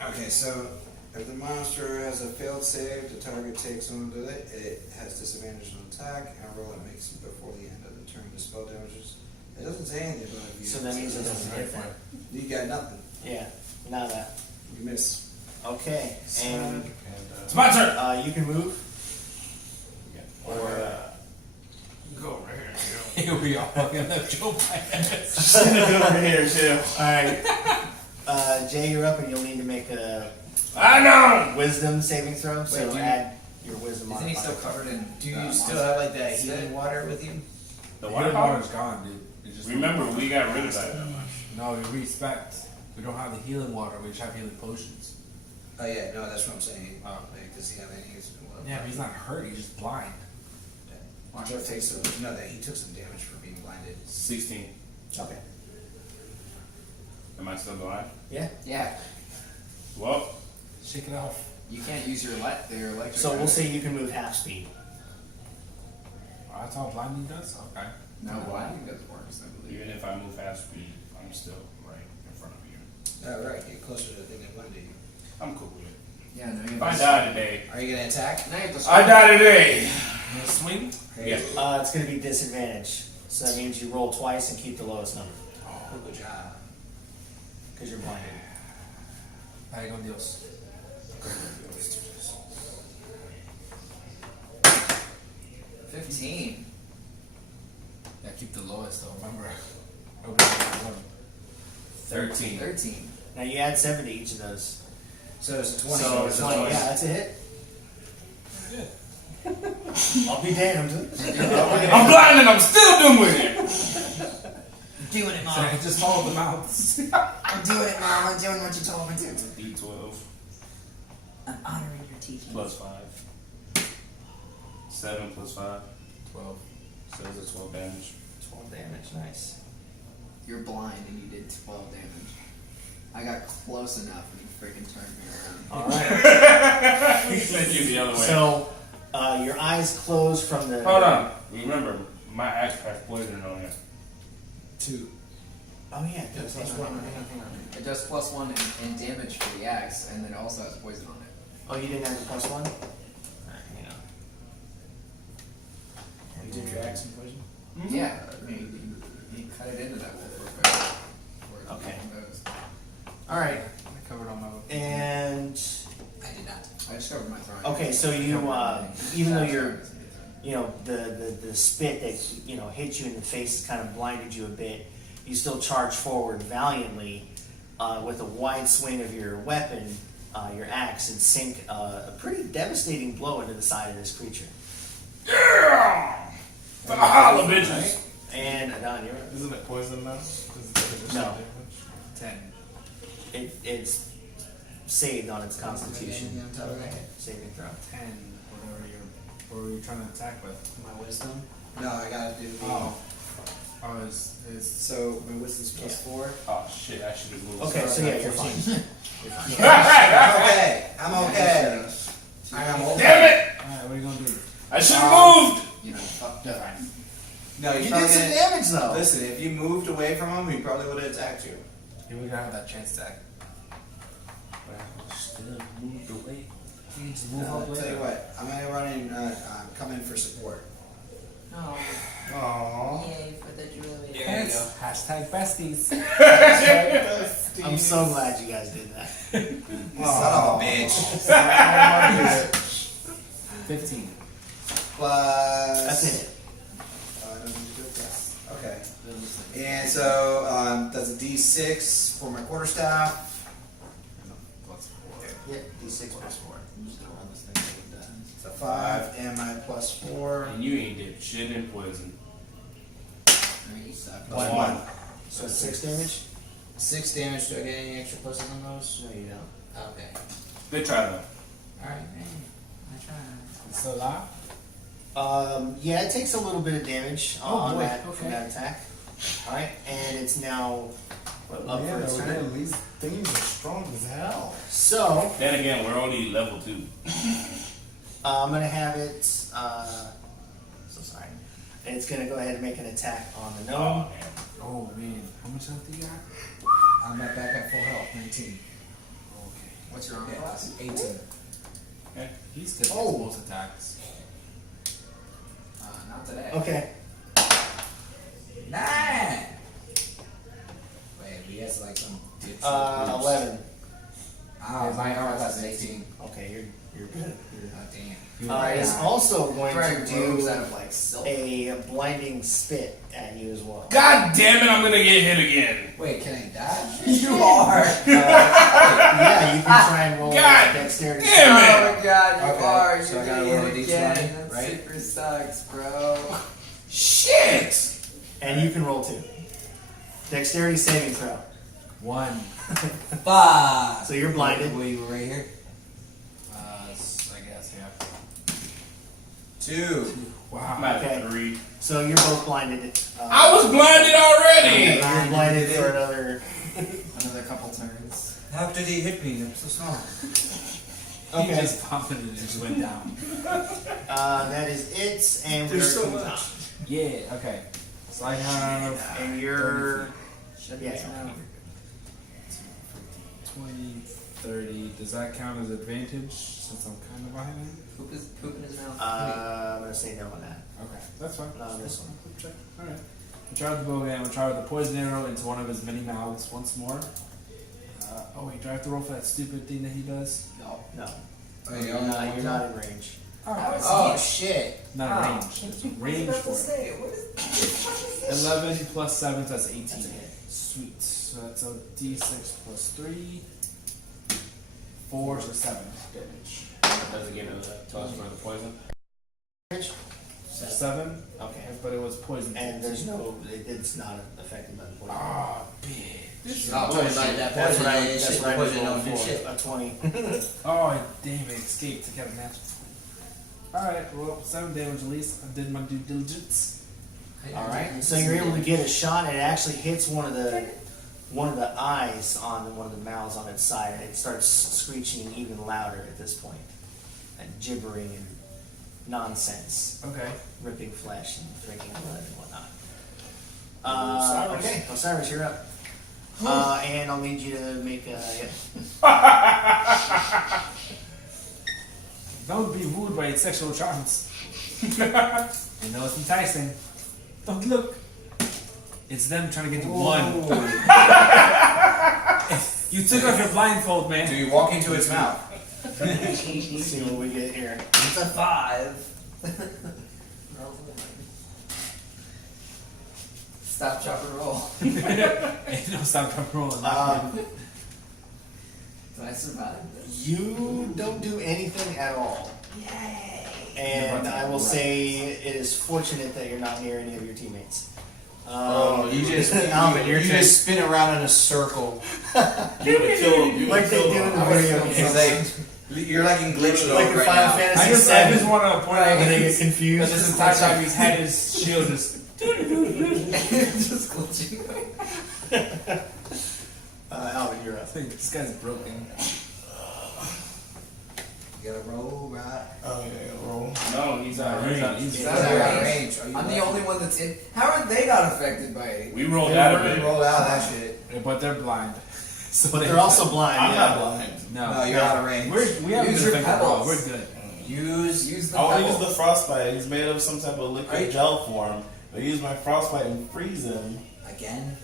now. Okay, so if the monster has a failed save, the target takes on it. It has disadvantage on attack, and roll it makes it before the end of the turn. The spell damages. It doesn't say anything about it. So that means it doesn't hit then. You got nothing. Yeah. Now that. You miss. Okay. And And It's my turn. you can move. or Go right here. Here we are. Fucking left Joe over here too. All right. Jay, you're up, and you'll need to make a I know. wisdom saving throw. So do you- add your wisdom Isn't he modifier. still covered in? Do you monster still have like that spit? healing water with you? The Water water power. water's gone, dude. It's just Remember, we got rid of that. No, we respect. We don't have the healing water. We just have healing potions. Oh yeah, no, that's what I'm saying. Oh. Does he have any? Yeah, but he's not hurt. He's just blind. Jeff takes some. No, that he took some damage for being blinded. 16. Okay. Am I still alive? Yeah. Yeah. Well, Shake it off. You can't use your electric. So we'll say you can move half speed. Oh, that's all blinding does? Okay. No, blinding doesn't work. I believe. even if I move fast speed, I'm still right in front of you. Oh, right, get closer to the thing that blinded you. I'm cool with it. Yeah, no, you If I die today, Are you gonna attack? Now you have to I die today. You gonna swing? Yeah. It's going to be disadvantage. So that means you roll twice and keep the lowest number. Good job. Because you're blinded. Ahí con Dios. 15. Yeah, keep the lowest though, remember. 13. 13. Now you add 7 to each of those. So it's a 20. So it's a 20. 20. Yeah, that's a hit. Good. I'll be damned. I'm blind and I'm still doing it. Doing it, So I just follow the mouths. I'm doing it, Mom. I'm doing what you told me to. It's a D12 I'm honoring your teaching. plus 5. 7 plus 5. 12. So it's a 12 damage. 12 damage, nice. You're blind and you did 12 damage. I got close enough and you freaking turned me around. Alright. He sent you the other way. So, your eyes close from the. Hold on. Remember, my axe has poison on it. 2. Oh, yeah, it does. Hang on. It does +1 in damage for the axe, and then it also has poison on it. Oh, you didn't have the +1? Alright, hang on. You did your axe and poison? Yeah, I mean, you cut it into that wolf real quick. Okay. Goes. Alright, I covered all my weapons. and. I did not. I just covered my throwing. Okay, so you, even though you're. You know, the spit that, you know, hit you in the face kind of blinded you a bit. You still charge forward valiantly with a wide swing of your weapon, your axe, and sink a pretty devastating blow into the side of this creature. Yeah! Holla, bitches! And Adon, you're up. Isn't it poison now? No. 10. It's saved on its constitution. Okay. Saving throw. 10. What were you trying to attack with? My wisdom. No, I gotta do the. Oh, is So my wisdom's +4. Oh shit, I should have moved. Okay, so yeah, you're fine. I'm okay. I'm okay. I got more. Damn it! alright, what are you gonna do? I should have moved! You know, fucked up. No, You probably did some didn't- damage though. Listen, if you moved away from him, he probably would have attacked you. You would have that chance to act. Still moved away. You need to move up I'll tell you later. what, I'm gonna run in, come in for support. Oh, Aww. yay for the druid. There you go. Hashtag besties. I'm so glad you guys did that. Son of a bitch. 15. Plus. That's it. I don't need to do it. Yes. Okay. And so that's a D6 for my quarterstaff. Plus 4. Yep, D6 plus 4. I'm just gonna run this thing with that. So 5 and my +4. And you ain't did shit in poison. You suck. Plus 1. So 6 damage? 6 damage. Do I get any extra pluses on those? No, you don't. Okay. Good try though. Alright, I tried. So loud? Yeah, it takes a little bit of damage Oh, on boy, that, okay. from that attack. Alright, and it's now up for its turn. These things are strong as hell. So, Then again, we're only level 2. I'm going to have it, so sorry. It's going to go ahead and make an attack on the gnome. Oh, man. Oh man, how much health do you got? I'm back at full health, 19. Okay. What's your armor class? 18. Okay. He still gets Oh. most attacks. Not today. Okay. 9! Wait, he has like some dipshit. 11. My armor class is 18. Okay, you're good. Oh, damn. It's also going Throwing to robes do out of like silk. a blinding spit at you as well. God damn it, I'm gonna get hit again. Wait, can I dodge? You are. Yeah, you can try and roll God dexterity. damn it. Oh my god, you Okay, are. so You're I gotta doing roll a it D20, again. That right? super sucks, bro. Shit! And you can roll 2. Dexterity saving throw. 1. 5! So you're blinded. Well, you were right here. I guess, yeah. 2. Wow. I'm at Okay. 3. So you're both blinded. I was blinded already! You're blinded for Another couple turns. How did he hit me? I'm so sorry. He Okay. just popped it and it just went down. That is it, and we're There's so to much. Tom. Yeah, okay. So I have And you're Should Yeah. be now. 20, 30. Does that count as advantage since I'm kind of behind him? Poop in his mouth. I'm gonna say no on that. Okay, that's fine. Not on this one. Check. Alright. try with the bow again. We'll try with the poison arrow into one of his many mouths once more. Wait, do I have to roll for that stupid thing that he does? No. No. Oh, You're not in range. Oh shit! Not in range. There's a range for it. 11 plus 7, so that's 18. Sweet. So that's a d6 plus 3. 4, so 7 damage. Does it give it to us for the poison? 7? Okay. But it was poison. And there's no, it's not affected by the poison. Ah, big. Not Bullshit. by that That's poison. what I- shit, that's what I was poison rolling don't do for. shit. A 20. Oh, damn it, escaped. I got a natural 20. Alright, well, 7 damage at least. I did my due diligence. Alright. So you're able to get a shot, and it actually hits one of the eyes on one of the mouths on its side, and it starts screeching even louder at this point. And gibbering and nonsense. Okay. Ripping flesh and drinking blood and whatnot. Osiris. Okay, Osiris, you're up. And I'll need you to make a. Don't be wooed by its sexual charms. You know it's enticing. Don't look. It's them trying to get to one. You took off your blindfold, man. Do you walk into its mouth? Let's see what we get here. It's a 5. Stop, chop, and roll. Hey, no, stop rolling. Did I survive this? You don't do anything at all. Yay! And I will say it is fortunate that you're not near any of your teammates. You just Alvin, your you turn. just spin around in a circle. You would kill him. You Like would they kill do in him. the video games. It's like you're like in glitch mode Like in right Final now. Fantasy I just VII, want to point out and that they get confused. this entire time he's had his shield just. Just glitching. Alvin, you're I up. think this guy's broken. You gotta roll right. Oh, yeah, roll. No, he's out of range. He's He's out out of of range. range. I'm the only one that's in. How are they not affected by it? We rolled They out of already it. rolled out of that shit. But they're blind. So But they're also blind. I'm yeah. not blind. No, No, you're out of range. we haven't Use been your affected at all. pebbles. We're good. Use the I want to pebble. use the frostbite. He's made of some type of liquid Right. gel form. I use my frostbite and freeze him. Again?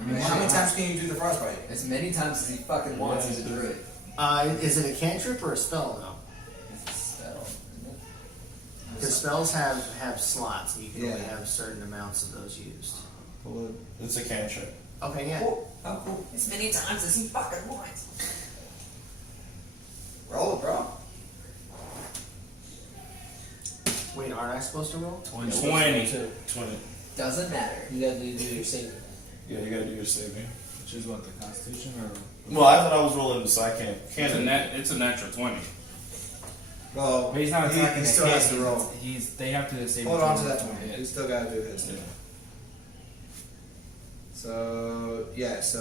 I mean, How many times can you do the frostbite? As many times as he fucking wants as a druid. Is it a cantrip or a spell, though? It's a spell, isn't it? Because spells have slots, and you can only Yeah. have certain amounts of those used. It's a cantrip. Okay, yeah. Oh, cool. As many times as he fucking wants. Roll it, bro. Wait, aren't I supposed to roll? 20. 20. Doesn't matter. You gotta do your saving. Yeah, you gotta do your saving. Which is what, the Constitution or? Well, I thought I was rolling, so I can't. It's a natural 20. Well, But he's not attacking. he the still kid. has to roll. They have to save. Hold each on other. to that one. Yeah. You still gotta do his. Yeah. So yeah, it's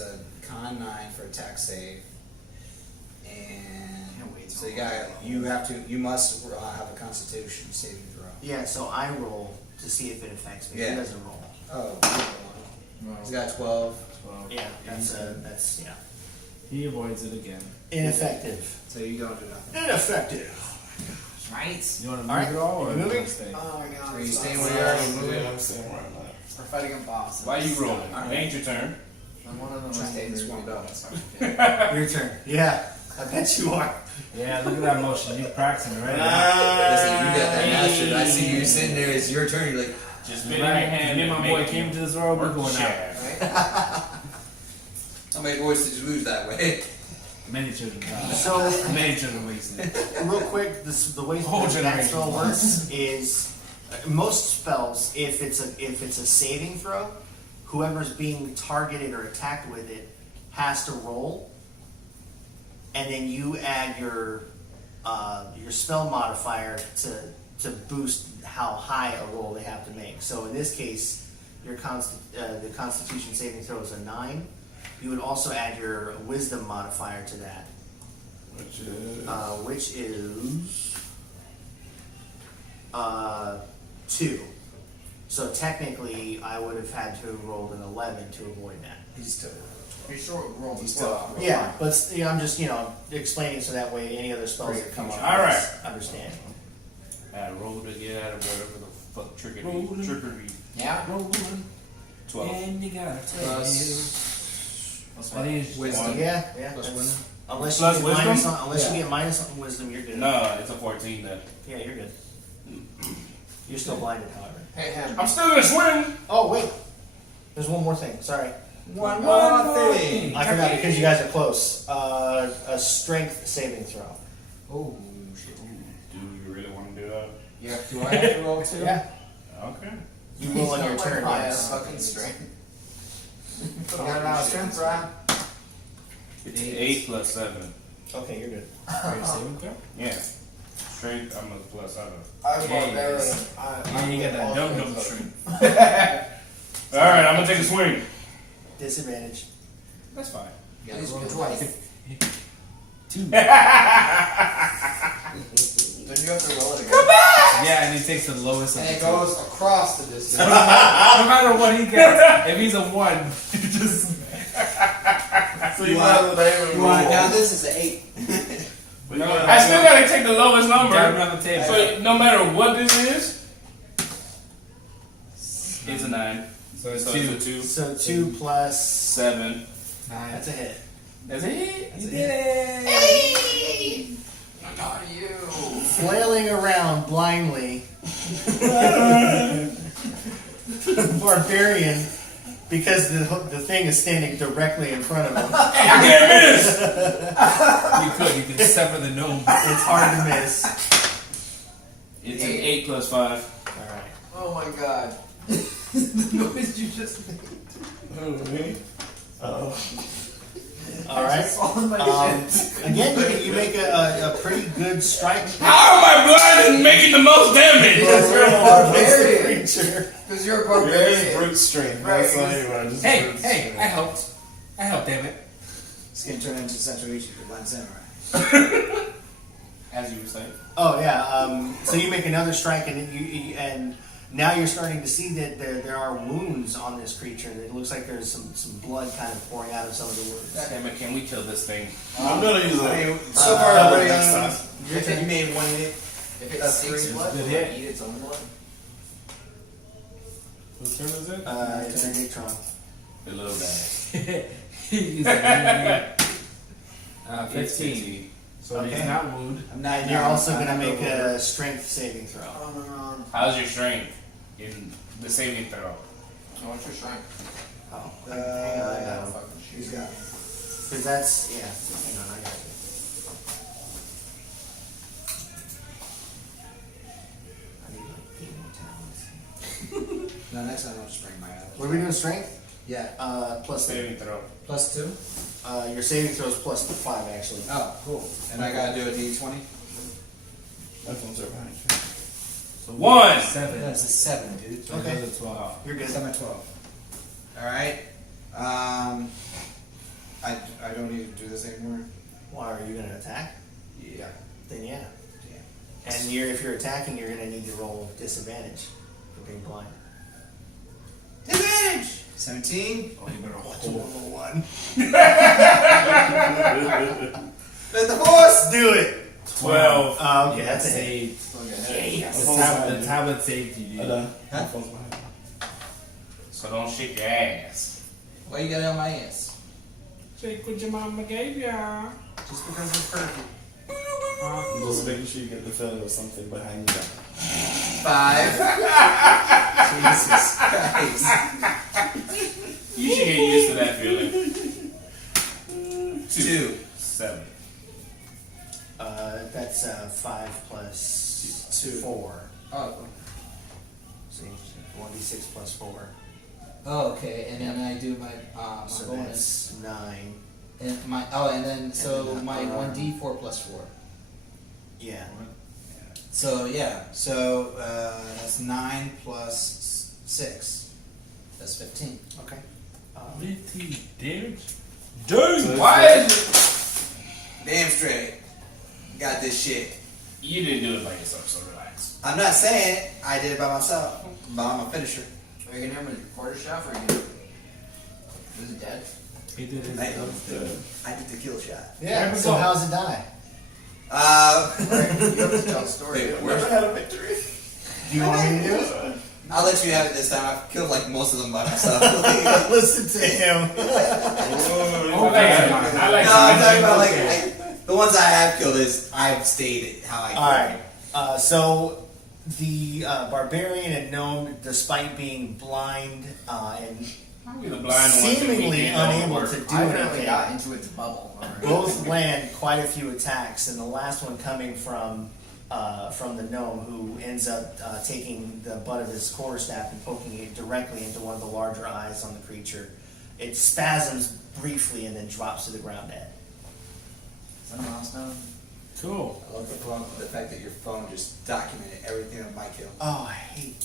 a con 9 for attack save, and Can't wait so till- you must have a Constitution saving throw. Yeah, so I roll to see if it affects me. Yeah. He doesn't roll. Oh, he's got 12. Well, Yeah, that's yeah. he avoids it again. Ineffective. So you don't do nothing. Ineffective. Right? You want to move All right. it all, or You moving? stay? Oh my god. Are you it's staying awesome. where you are? You moving? Yeah, I'm staying where I'm at. We're fighting a boss. Why you rolling? Alright. It ain't your turn. I'm one of them. Trying to Staying get there. screwed up. Your turn. Yeah, I bet you are. Yeah, look at that motion. You're practicing right now. Listen, you got that mastered. I see you sitting there. It's your turn. You're like, Just spin in Right. your hand Me and and my boy make came to this world. We're work going out. share. right? How many boys did you lose that way? Many children. So, Many children wasted. real quick, the way Whole that generation spell lost. works is most spells, if it's a saving throw, whoever's being targeted or attacked with it has to roll, and then you add your spell modifier to boost how high a roll they have to make. So in this case, the Constitution saving throw is a 9. You would also add your Wisdom modifier to that, Which is. which is 2. So technically, I would have had to have rolled an 11 to avoid that. He's still. You're sure rolled He's as well. still. Yeah, but I'm just explaining so that way any other spells that come up, All right. understand. I rolled to get out of whatever the Fuck trickery. Rolling. Trickery. Yeah. Rolling. 12. And you got a Plus I think it's wisdom. Yeah. Plus that's- wisdom. Unless Plus you get minus wisdom? on, unless you get minus on wisdom, you're good. No, it's a 14 then. Yeah, you're good. You're still blinded, however. Hey, him. I'm still gonna swim! Oh wait, there's one more thing. Sorry, One more thing. I forgot because you guys are close. A strength saving throw. Oh shit. Do you really want to do that? Yeah. Do I have to roll too? Yeah, Okay. you will on your turn. Yeah, Yes. fucking strength. You got a lot of strength, Brian. It's 8 plus 7. Okay, you're good. saving throw? Yeah. Strength, I'm a plus 7. I'm Yeah, barbarian. Yeah, you got that dumb strength. Alright, I'm gonna take a swing. Disadvantage. That's fine. You gotta roll twice. 2. Then you have to roll it again. Yeah, and he takes the lowest of And the it two. goes across the distance. No matter what he gets, if he's a 1, he just. So you might as well even roll. Now this is an 8. I still gotta take the lowest Got him number. on the table. So no matter what this is, it's a 9. So it's So 2. it's a 2. So 2 plus. 7. 9. That's a hit. That's a hit. You did it! Not you. Flailing around blindly, barbarian, because the thing is standing directly in front of him. I can't miss! You could sever the gnome. It's hard to miss. It's an 8 plus 5. All right. Oh my god. The noise you just made. Who, me? All right. All in my shit. Again, you make a pretty good strike. How am I blind and making the most damage? Because you're a barbarian. Creature. Because you're a Yours barbarian. brute strength. Right, That's not because- even. Just Hey, brute hey, strength. I helped. I helped, damn it. It's gonna turn into Central Reach if you're blind samurai. As you were saying. Oh yeah. So you make another strike, and and now you're starting to see that there are wounds on this creature. It looks like there's some blood kind of pouring out of some of the wounds. Damn it, can we kill this thing? I'm gonna use a. So far, everybody next on time. you made 1 hit. If it That's stinks three. blood, Good will hit. it eat its own blood? Whose turn is it? It's a neutron. The little guy. He's like, 15. 15. So Okay. he's not wound. I'm not. And you're also going to make a strength saving throw. How's your strength in the saving throw? So what's your strength? Oh, hang on, I got him. Fucking shit. He's got. Because that's, yeah, hang on, I got you. I need like 8 more talents. No, next time I'll just bring my other. What are we doing, strength? Yeah. Plus Saving throw. Plus 2. your saving throw is plus 5, actually. Oh, cool. And I gotta do a D20. That one's right behind you. So 1. 7. That's a 7, dude. So Okay. another 12. You're good. 7 12. Alright. I don't need to do this anymore. Why are you going to attack? Yeah. Then yeah. And if you're attacking, you're going to need to roll disadvantage for being blind. Disadvantage! 17. Oh, you better What's hold. level 1? Let the horse! Do it! 12. Okay, Yeah, that's a hit. saved. The The tablet saved you, dude. My phone's behind me. So don't shake your ass. Why you got it on my ass? Shake what your mama gave ya. Just because it's perfect. I'm just making sure you get the feeling of something behind you. 5. Jesus Christ. You should get used to that feeling. 2. 7. That's 5 plus 2. 4. Oh. See, 1d6 plus 4. Oh, okay, and then I do my my So bonus. that's 9. And my and then so then, my 1d4 plus 4. Yeah. So, yeah. So, that's 9 plus 6. That's 15. Okay. 15 damage? Dude, why is it? Damn straight. Got this shit. You didn't do it by yourself, so relax. I'm not saying it. I did it by myself. But I'm a finisher. Are you gonna hit him with your quarter staff or are you gonna... Is it dead? He did his I did the kill shot. Yeah, we so go. how's it die? You have to tell the story. Wait, Never had a victory. Do you want me to do it? I'll let you have it this time. I've killed like most of them by myself. Listen to him. Oh, I like No, I'm talking about like the ones I have killed is I've stayed how I killed. Alright, so the barbarian and gnome, despite being blind and Probably the blind ones that seemingly we can't unable work. to do I apparently anything, got into its bubble. both land quite a few attacks, and the last one coming from the gnome, who ends up taking the butt of his quarterstaff and poking it directly into one of the larger eyes on the creature. It spasms briefly and then drops to the ground dead. Is that a milestone? Cool. I love the fact that your phone just documented everything of my kill. Oh, I hate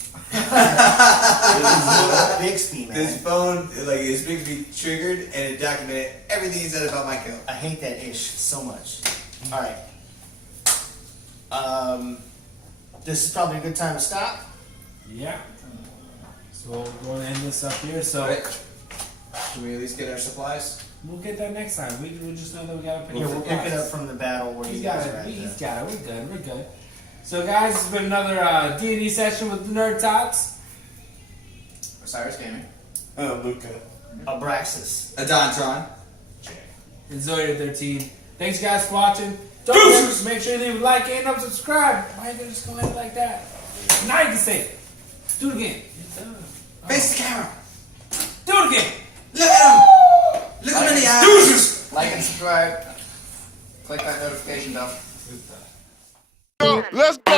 Bixby, man. This phone, like, it's Bixby triggered, and it documented everything he said about my kill. I hate that ish so much. Alright. This is probably a good time to stop. Yeah. So we'll go and end this up here. So Right. Should we at least get our supplies? we'll get that next time. We'll just know that we gotta pick Yeah, up we'll pick it up from the battle where He's you got guys are it. at. He's got it. We're good. We're good. So guys, it's been another D&D session with the Nerdtots. Osiris Gaming. Luca. Abraxas. Adontron. And Zoya 13. Thanks guys for watching. Don't forget to make sure you leave a like and subscribe. Why are you gonna just go ahead like that? Now you can say it. Do it again. Face the camera. Do it again. Look at him. Look him in the eyes. Like and subscribe. Click that notification bell. Let's go.